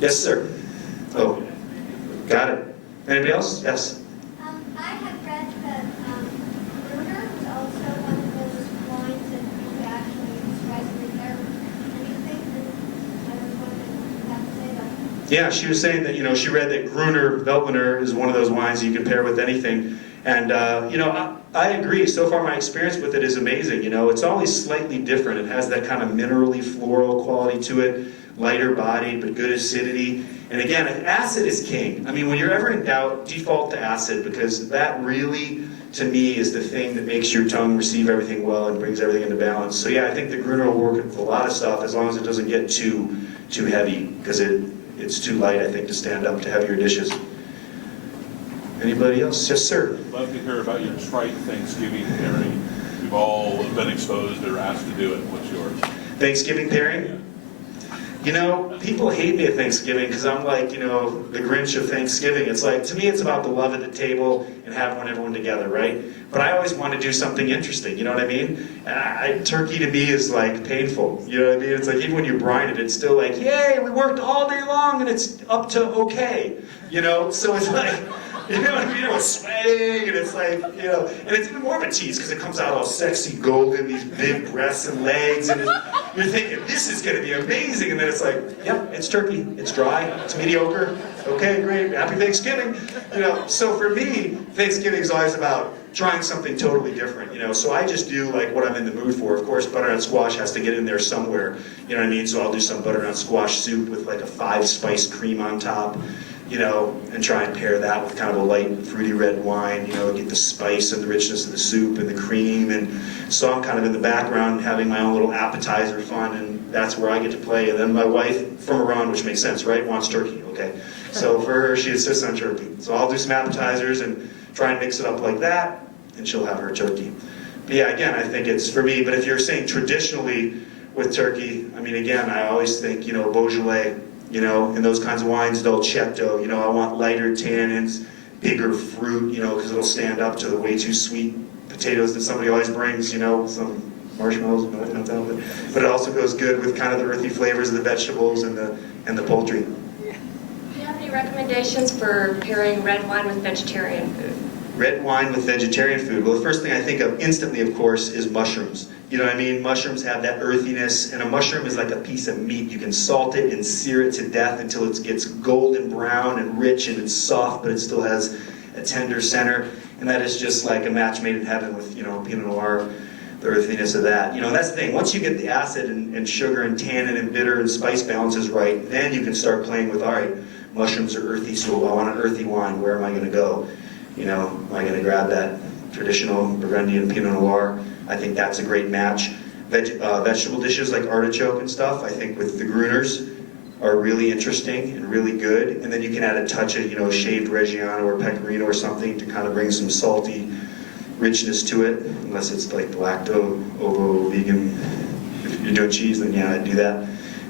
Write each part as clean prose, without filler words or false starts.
Yes, sir. Oh, got it. Anybody else? Yes. I have read that Gruner was also one of those wines that you actually express repair anything, and I was wondering what you have to say about it. Yeah, she was saying that, she read that Gruner Veltliner is one of those wines you can pair with anything. And, I agree. So far my experience with it is amazing. It's always slightly different. It has that kind of minerally floral quality to it, lighter bodied, but good acidity. And again, acid is king. I mean, when you're ever in doubt, default to acid, because that really, to me, is the thing that makes your tongue receive everything well and brings everything into balance. So yeah, I think the Gruner will work with a lot of stuff as long as it doesn't get too heavy, because it's too light, I think, to stand up to heavier dishes. Anybody else? Yes, sir. I'd love to hear about your trite Thanksgiving pairing. We've all been exposed or asked to do it. What's yours? Thanksgiving pairing? People hate me at Thanksgiving because I'm like, the Grinch of Thanksgiving. It's like, to me, it's about the love at the table and having everyone together, right? But I always want to do something interesting, you know what I mean? Turkey to me is like painful, you know what I mean? It's like, even when you brine it, it's still like, yay, we worked all day long and it's up to okay, So it's like, you know what I mean? It was swaying, and it's like, and it's even more of a tease because it comes out all sexy golden, these big breasts and legs, and you're thinking, this is going to be amazing, and then it's like, yep, it's turkey, it's dry, it's mediocre, okay, great, happy Thanksgiving, So for me, Thanksgiving is always about trying something totally different, So I just do like what I'm in the mood for. Of course, butternut squash has to get in there somewhere, you know what I mean? So I'll do some butternut squash soup with like a 5-spice cream on top. And try and pair that with kind of a light fruity red wine, get the spice and the richness of the soup and the cream. And so I'm kind of in the background having my own little appetizer fun, and that's where I get to play. And then my wife from Iran, which makes sense, right, wants turkey, okay? So for her, she insists on turkey. So I'll do some appetizers and try and mix it up like that, and she'll have her turkey. But yeah, again, I think it's for me, but if you're saying traditionally with turkey, I mean, again, I always think, Beaujolais, and those kinds of wines, Dolcetto, I want lighter tannins, bigger fruit, because it'll stand up to the way too sweet potatoes that somebody always brings, some marshmallows and that kind of stuff. But it also goes good with kind of the earthy flavors of the vegetables and the poultry. Do you have any recommendations for pairing red wine with vegetarian food? Red wine with vegetarian food. Well, the first thing I think of instantly, of course, is mushrooms. You know what I mean? Mushrooms have that earthiness, and a mushroom is like a piece of meat. You can salt it and sear it to death until it gets golden brown and rich and it's soft, but it still has a tender center. And that is just like a match made in heaven with, Pinot Noir, the earthiness of that. That's the thing. Once you get the acid and sugar and tannin and bitter and spice balances right, then you can start playing with, all right, mushrooms are earthy, so I want an earthy wine. Where am I going to go? Am I going to grab that traditional Burgundian Pinot Noir? I think that's a great match. Vegetable dishes like artichoke and stuff, I think with the Gruners are really interesting and really good. And then you can add a touch of, shaved Reggiano or Pecorino or something to kind of bring some salty richness to it, unless it's like lacto, ovo, vegan. If you're doing cheese, then yeah, I'd do that.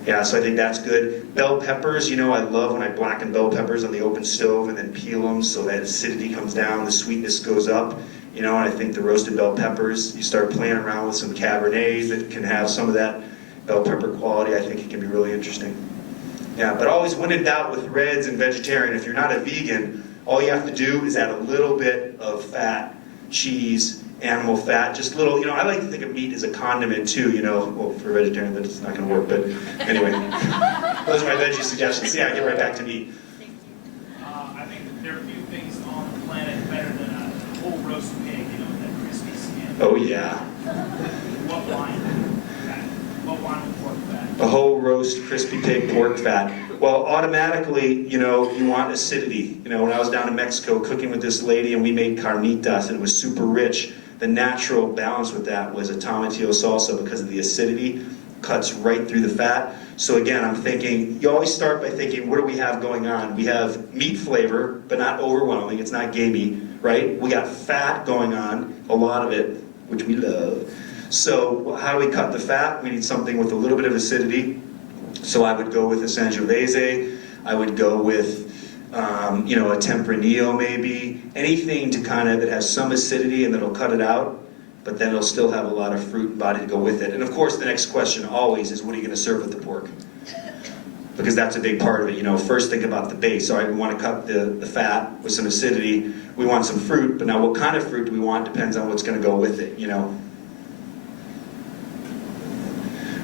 Yeah, so I think that's good. Bell peppers, I love when I blacken bell peppers on the open stove and then peel them so that acidity comes down, the sweetness goes up. And I think the roasted bell peppers, you start playing around with some Cabernets that can have some of that bell pepper quality, I think it can be really interesting. Yeah, but always when in doubt with reds and vegetarian, if you're not a vegan, all you have to do is add a little bit of fat, cheese, animal fat, just little, I like to think of meat as a condiment too, well, for a vegetarian that's not going to work, but anyway, those are my veggie suggestions. Yeah, get right back to meat. I think that there are few things on the planet better than a whole roast pig, that crispy skin. Oh yeah. What wine? What wine with pork fat? A whole roast crispy pig pork fat. Well, automatically, you want acidity. When I was down in Mexico cooking with this lady and we made carnitas and it was super rich, the natural balance with that was a tomatillo salsa because of the acidity, cuts right through the fat. So again, I'm thinking, you always start by thinking, what do we have going on? We have meat flavor, but not overwhelming, it's not gamey, right? We got fat going on, a lot of it, which we love. So how do we cut the fat? We need something with a little bit of acidity. So I would go with a Sangiovese, I would go with a Tempranillo maybe, anything to kind of that has some acidity and that'll cut it out, but then it'll still have a lot of fruit and body to go with it. And of course the next question always is, what are you going to serve with the pork? because that's a big part of it. You know, first think about the base. All right, we want to cut the fat with some acidity. We want some fruit, but now what kind of fruit do we want depends on what's going to go with it, you know.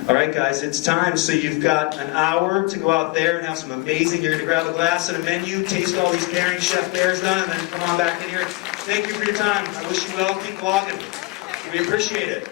All right, guys, it's time. So you've got an hour to go out there and have some amazing, you're going to grab a glass and a menu, taste all these pairings Chef Bear's done, and then come on back in here. Thank you for your time. I wish you well. Keep vlogging. We appreciate it.